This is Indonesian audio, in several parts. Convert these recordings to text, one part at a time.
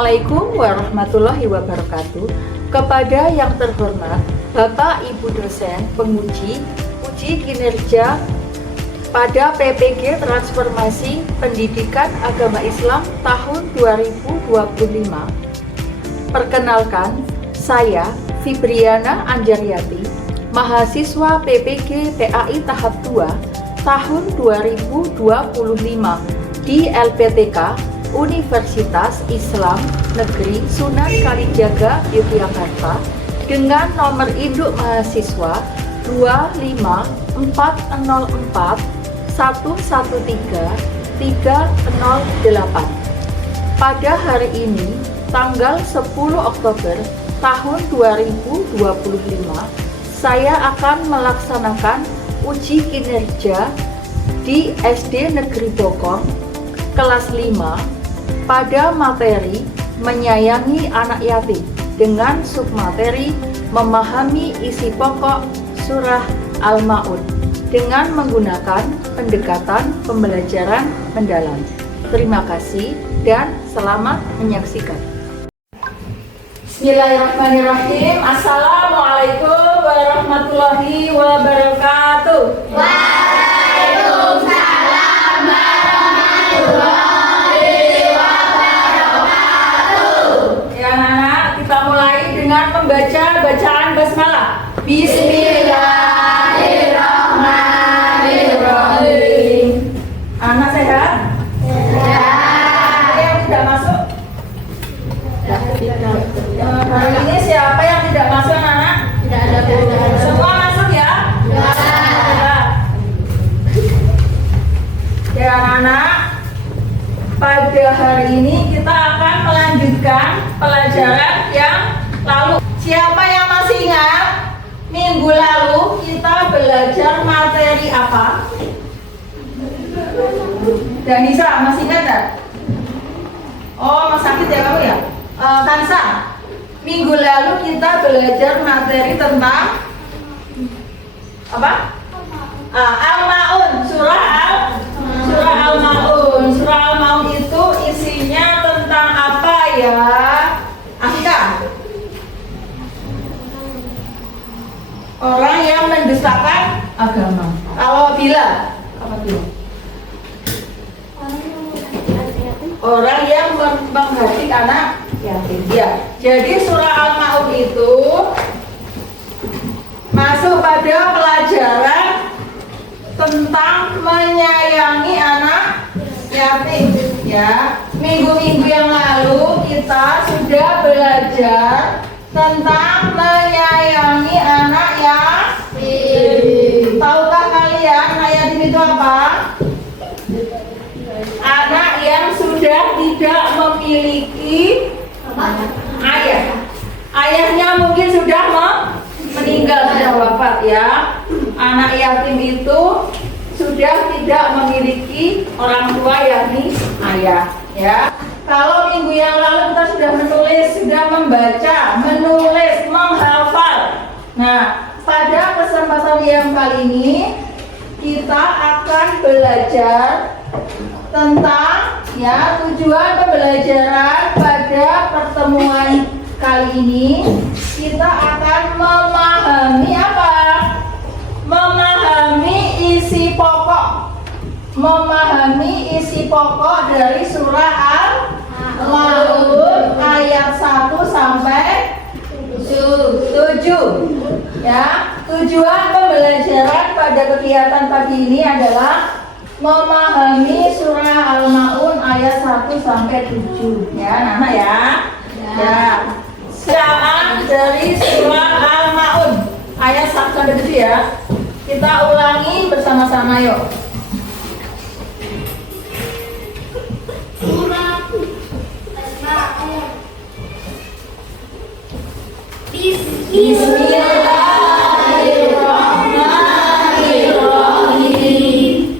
Assalamualaikum warahmatullahi wabarakatuh. Kepada yang terhormat Bapak Ibu dosen penguji uji kinerja pada PPG Transformasi Pendidikan Agama Islam tahun 2025. Perkenalkan, saya Fibriana Anjaryati, mahasiswa PPG PAI tahap 2 tahun 2025 di LPTK Universitas Islam Negeri Sunan Kalijaga, Yogyakarta dengan nomor induk mahasiswa 25414113308. Pada hari ini, tanggal 10 Oktober tahun 2025, saya akan melaksanakan uji kinerja di SD Negeri Bokong kelas 5 pada materi menyayangi anak yatim dengan submateri memahami isi pokok surah Al-Ma'un dengan menggunakan pendekatan pembelajaran mendalam. Terima kasih dan selamat menyaksikan. Bismillahirrahmanirrahim. Assalamualaikum warahmatullahi wabarakatuh. Waalaikumsalam warahmatullahi wabarakatuh. Ya anak, kita mulai dengan membaca bacaan basmalah. Bismillahirrahmanirrahim. Anak sehat? Ada yang tidak masuk? Hari ini siapa yang tidak masuk anak? Tidak ada. Semua masuk ya? Ya. Ya anak-anak, pada hari ini kita akan melanjutkan pelajaran yang lalu. Siapa yang masih ingat minggu lalu kita belajar materi apa? Danisa, masih ingat tak? Oh, mas sakit ya kamu ya? Kansa, minggu lalu kita belajar materi tentang apa? Al-Ma'un, surah Al-Ma'un. Surah Al-Ma'un itu isinya tentang apa ya? Afika? Orang yang mendustakan agama. Kalau Bila? Apa Bila? Orang yang menghati anak yatim. Ya. Jadi surah Al-Ma'un itu masuk pada pelajaran tentang menyayangi anak yatim. Ya, minggu-minggu yang lalu kita sudah belajar tentang menyayangi anak yatim. Tahukah kalian anak yatim itu apa? Anak yang sudah tidak memiliki ayah. Ayahnya mungkin sudah meninggal, sudah wafat ya. Anak yatim itu sudah tidak memiliki orang tua yakni ayah ya. Kalau minggu yang lalu kita sudah menulis, sudah membaca, menulis, menghafal. Nah, pada kesempatan yang kali ini kita akan belajar tentang ya tujuan pembelajaran pada pertemuan kali ini. Kita akan memahami apa? Memahami isi pokok. Memahami isi pokok dari surah Al-Ma'un ayat 1 sampai 7. Ya, tujuan pembelajaran pada kegiatan pagi ini adalah memahami surah Al-Ma'un ayat 1 sampai 7. Ya, Nana ya. Ya. Bacaan dari surah Al-Ma'un ayat 1 sampai 7 ya. Kita ulangi bersama-sama yuk. Surah Al-Ma'un. Bismillahirrahmanirrahim.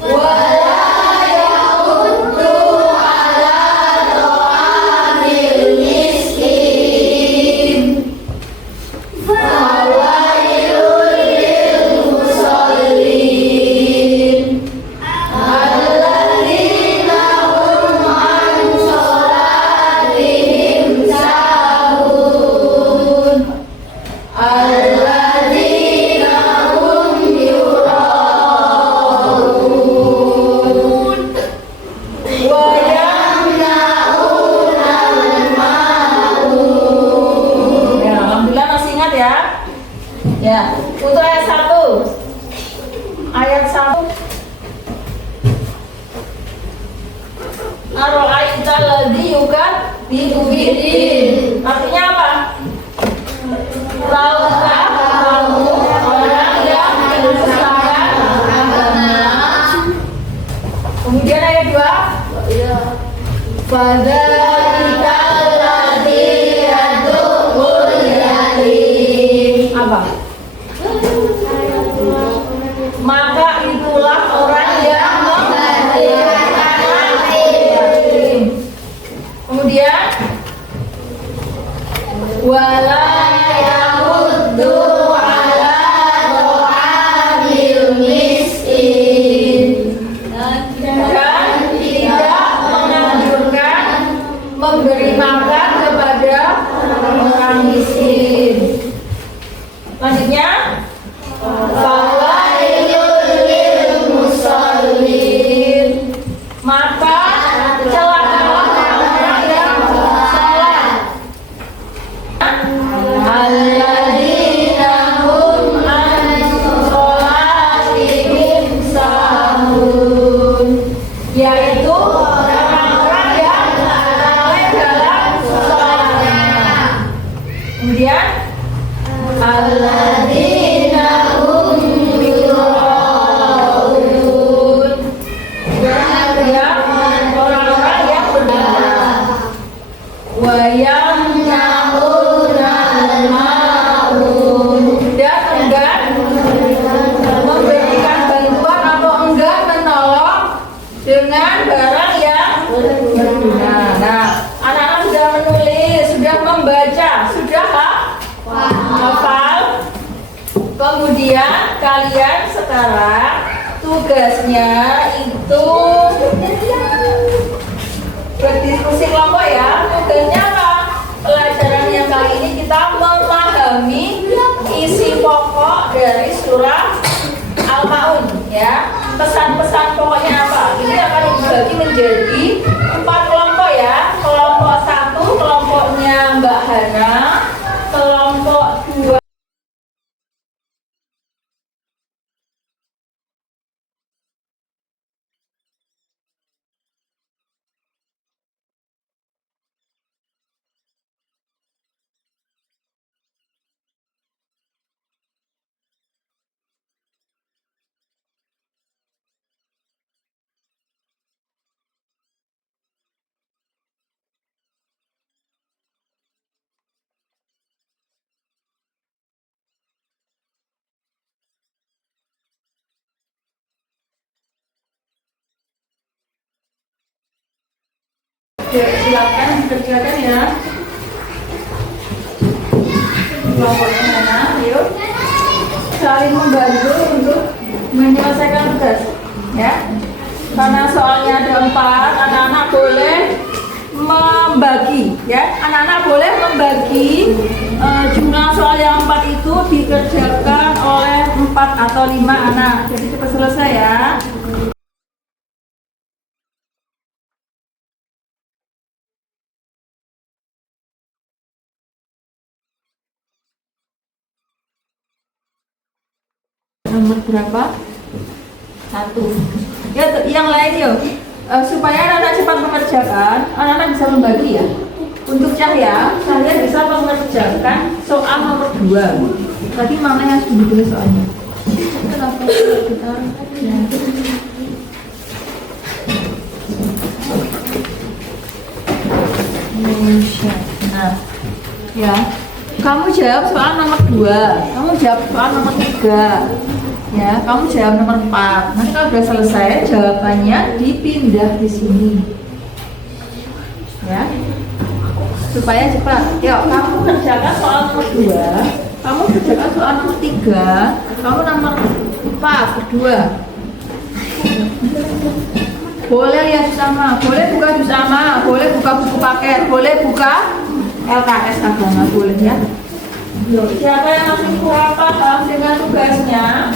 Wala yauddu Aro'aita ladzi yukadzibu biddin. Artinya apa? Tahukah kamu orang yang mendustakan agama? Kemudian ayat 2. Fadzalika alladzi yad'ul yatim. Apa? Maka itulah orang yang membahagiakan yatim. Kemudian wala yahuddu ala ta'amil miskin. Dan tidak menganjurkan memberi makan kepada orang miskin. Selanjutnya fawailul lil musallin. Maka celakalah orang yang salat. Alladzina hum an sholatihim sahun, yaitu orang-orang yang lalai dalam sholatnya. Kemudian alladzina hum yuraun, yang orang-orang yang berdoa. Wa yamna'una al-ma'un, dan enggan memberikan bantuan atau enggan menolong dengan barang yang berguna. Nah, anak-anak sudah menulis, sudah membaca, sudah hafal. Kemudian kalian sekarang tugasnya itu berdiskusi kelompok ya. Tugasnya apa? Pelajaran yang kali ini kita memahami isi pokok dari surah Al-Maun ya. Pesan-pesan pokoknya apa? Ini akan dibagi menjadi 4 kelompok ya. Kelompok 1 kelompoknya Mbak Hana, kelompok 2 silakan dikerjakan ya. Kelompoknya mana? Yuk saling membantu untuk menyelesaikan tugas ya. Karena soalnya ada 4, anak-anak boleh membagi ya. Anak-anak boleh membagi jumlah soal yang 4 itu dikerjakan oleh 4 atau 5 anak. Jadi cepat selesai ya. Nomor berapa? 1. Ya, yang lain yuk. Supaya anak-anak cepat mengerjakan, anak-anak bisa membagi ya. Untuk Cahya bisa mengerjakan soal nomor 2. Tadi mana yang sudah ditulis soalnya? Kenapa kita? Nah, ya. Kamu jawab soal nomor 2, kamu jawab soal nomor 3, ya, kamu jawab nomor 4. Nanti kalau sudah selesai, jawabannya dipindah di sini, ya, supaya cepat. Yuk, kamu kerjakan soal nomor 2, kamu kerjakan soal nomor 3, kamu nomor 4 berdua. Boleh lihat sama, boleh buka bersama, boleh buka buku paket, boleh buka LKS agama, boleh ya. Siapa yang masih kurang paham dengan tugasnya?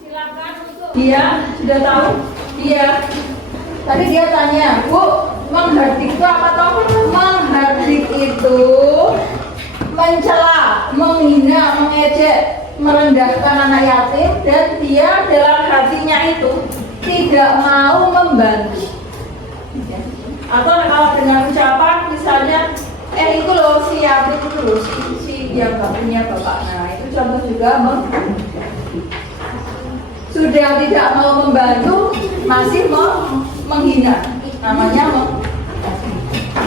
Silakan untuk dia sudah tahu. Dia tadi dia tanya, Bu, menghardik itu apa toh? Menghardik itu mencela, menghina, mengejek, merendahkan anak yatim, dan dia dalam hatinya itu tidak mau membantu. Atau kalau dengan ucapan misalnya itu loh si Abid itu loh si yang gak punya bapak. Nah itu contoh juga sudah tidak mau membantu masih mau menghina, namanya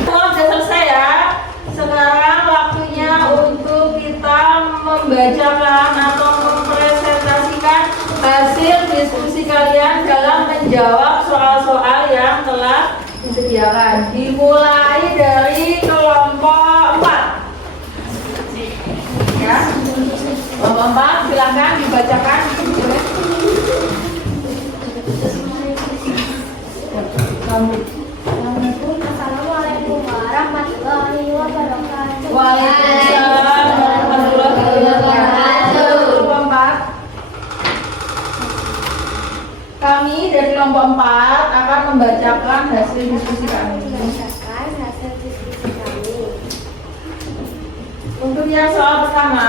sudah selesai ya. Sekarang waktunya untuk kita membacakan atau mempresentasikan hasil diskusi kalian dalam menjawab soal-soal yang telah disediakan. Dimulai dari kelompok 4 ya. Kelompok 4 silakan dibacakan. Assalamualaikum warahmatullahi wabarakatuh. Waalaikumsalam warahmatullahi wabarakatuh. Kelompok 4. Kami dari kelompok 4 akan membacakan hasil diskusi kami. Membacakan hasil diskusi kami. Untuk yang soal pertama,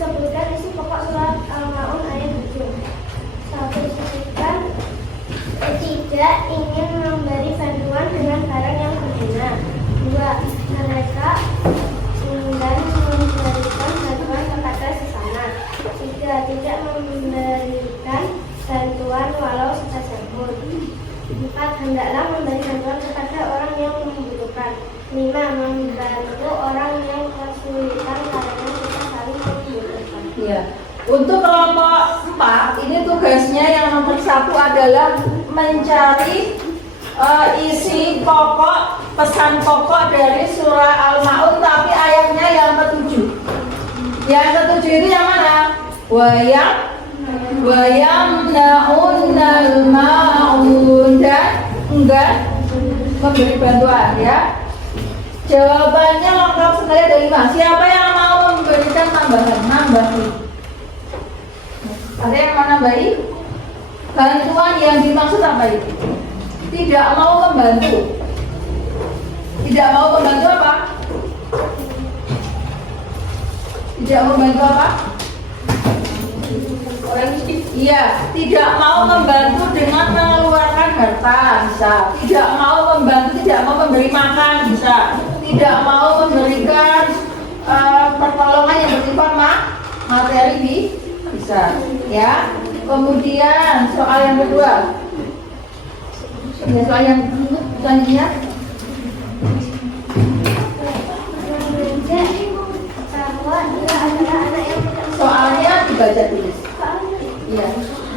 Sebutkan isi pokok surat Al-Maun ayat 7. 1. Sebutkan tidak ingin memberi bantuan dengan barang yang berguna. 2. Mereka enggan memberikan bantuan kepada sesama. 3. Tidak memberikan bantuan walau sebesar pun. 4. Hendaklah memberi bantuan kepada orang yang membutuhkan. 5. Membantu orang yang kesulitan karena kita saling membutuhkan. ya. Untuk kelompok 4 ini tugasnya yang nomor 1 adalah mencari isi pokok, pesan pokok dari surah Al-Maun, tapi ayatnya yang ke-7. Yang ke-7 itu yang mana? Wayamna'unnal ma'un, dan enggak memberi bantuan ya. Jawabannya lengkap sekali ada 5. Siapa yang mau memberikan tambahan? Nambahi. Ada yang mau nambahi? Bantuan yang dimaksud apa itu? Tidak mau membantu. Tidak mau membantu apa? Tidak mau membantu apa? Orang miskin. Iya, tidak mau membantu dengan mengeluarkan harta bisa. Tidak mau membantu, tidak mau memberi makan bisa. Tidak mau memberikan pertolongan yang bersifat materi bisa. Ya. Kemudian soal yang kedua. Ya, soal yang selanjutnya. Bahwa dia adalah anak yang Soalnya dibaca tulis. Ya.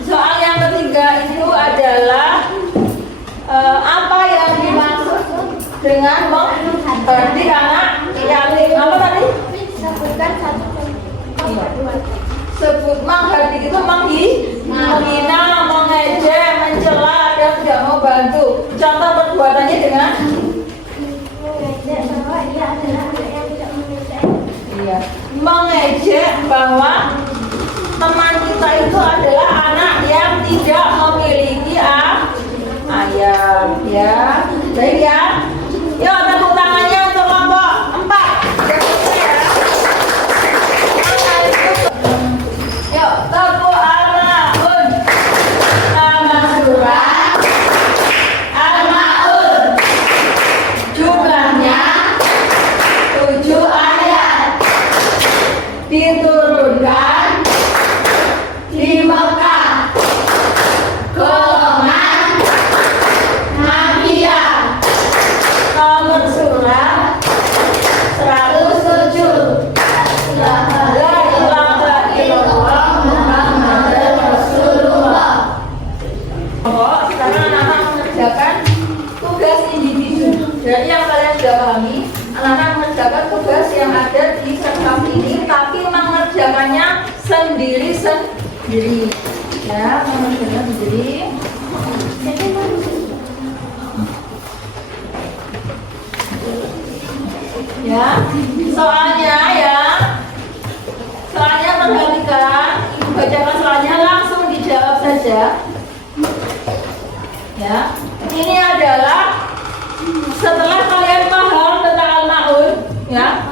Soal yang ketiga itu adalah apa yang dimaksud dengan menghardik anak yatim. Apa tadi? sebutkan 1. Sebut menghardik itu menghina, mengejek, mencela, dan tidak mau bantu. Contoh perbuatannya dengan Mengejek bahwa dia adalah anak yang tidak mengejek. iya, mengejek bahwa teman kita itu adalah anak yang tidak memiliki ayah. Ya, baik ya. Yuk tepuk tangannya untuk kelompok 4. Yuk tepuk Al-Maun. Nama surah Al-Maun. Jumlahnya 7 ayat. Diturunkan di Mekah. Golongan Hafiyah. Nomor surah 107. La ilaha illallah Muhammadur Rasulullah. Sekarang anak-anak mengerjakan tugas individu. Dari yang kalian sudah pahami, anak-anak mengerjakan tugas yang ada di sertas ini, tapi mengerjakannya sendiri-sendiri. Ya, mengerjakan sendiri. Ya, soalnya ya, soalnya perhatikan, ibu bacakan soalnya langsung dijawab saja. Ya, ini adalah setelah kalian paham tentang Al-Maun, ya,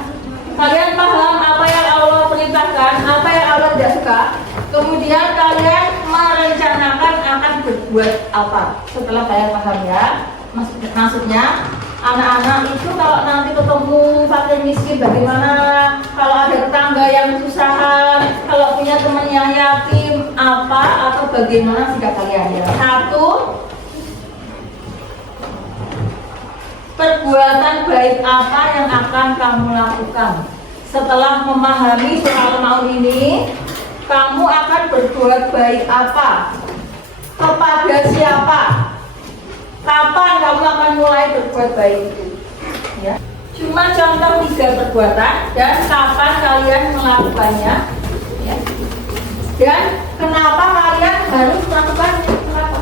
kalian paham apa yang Allah perintahkan, apa yang Allah tidak suka, kemudian kalian berbuat apa? Setelah kalian paham ya. Maksudnya anak-anak itu kalau nanti ketemu fakir miskin bagaimana, kalau ada tetangga yang kesusahan, kalau punya teman yang yatim apa atau bagaimana sikap kalian ya. Satu, perbuatan baik apa yang akan kamu lakukan setelah memahami surah Al-Maun ini? Kamu akan berbuat baik apa? Kepada siapa? Kapan kamu akan mulai berbuat baik itu? Ya. Cuma contoh 3 perbuatan dan kapan kalian melakukannya, ya. Dan kenapa kalian harus melakukannya? Kenapa?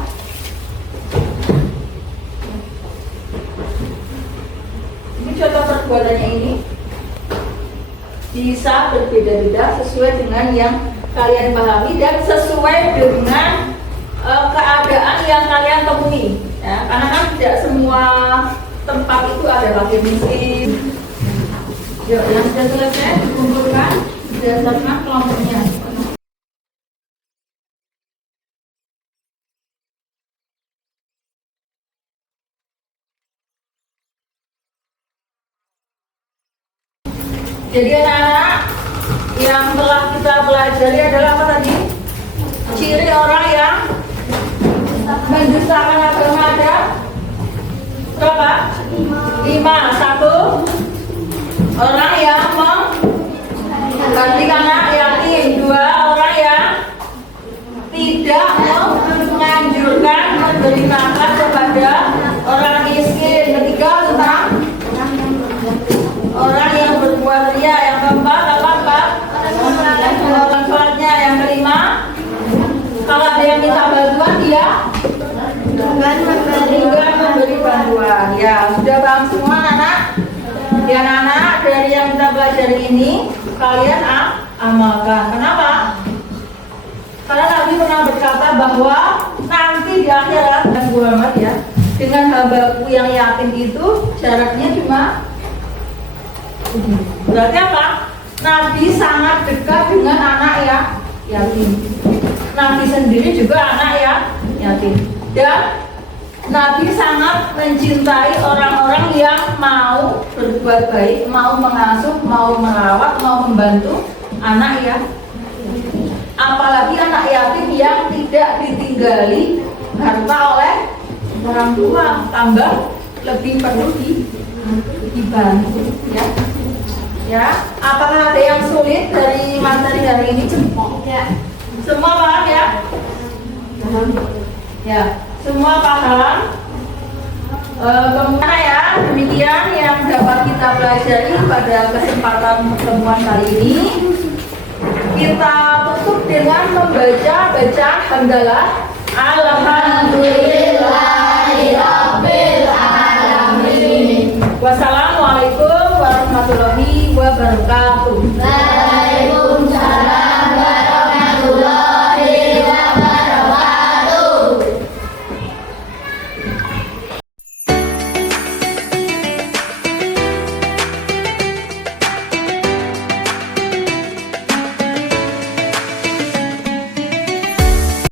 Ini contoh perbuatannya ini bisa berbeda-beda sesuai dengan yang kalian pahami dan sesuai dengan keadaan yang kalian temui. Ya, karena kan tidak semua tempat itu ada fakir miskin. Yuk, yang sudah selesai dikumpulkan berdasarkan kelompoknya. Jadi anak-anak yang telah kita pelajari adalah apa tadi? Ciri orang yang mendustakan agama ada berapa? 5. 1, orang yang menggantikan anak yatim. 2, orang yang tidak menganjurkan memberi makan kepada orang miskin. 3, tentang orang yang berbuat ria. Yang keempat apa? Orang sholatnya. Yang kelima, kalau ada yang minta bantuan dia memberi bantuan. Ya, sudah paham semua anak? Ya anak-anak, dari yang kita pelajari ini kalian amalkan. Kenapa? Karena Nabi pernah berkata bahwa nanti di akhirat, dan Muhammad ya, dengan hambaku yang yatim itu jaraknya cuma, berarti apa? Nabi sangat dekat dengan anak yang yatim. Nabi sendiri juga anak yang yatim. Dan Nabi sangat mencintai orang-orang yang mau berbuat baik, mau mengasuh, mau merawat, mau membantu anak yang, apalagi anak yatim yang tidak ditinggali harta oleh orang tua, tambah lebih perlu dibantu ya. Ya, apakah ada yang sulit dari materi hari ini? Ya. Semua paham ya? Ya, semua paham. Kemudian ya, demikian yang dapat kita pelajari pada kesempatan pertemuan kali ini. Kita tutup dengan membaca bacaan hamdalah. Alhamdulillahirabbil alamin. Wassalamualaikum warahmatullahi wabarakatuh.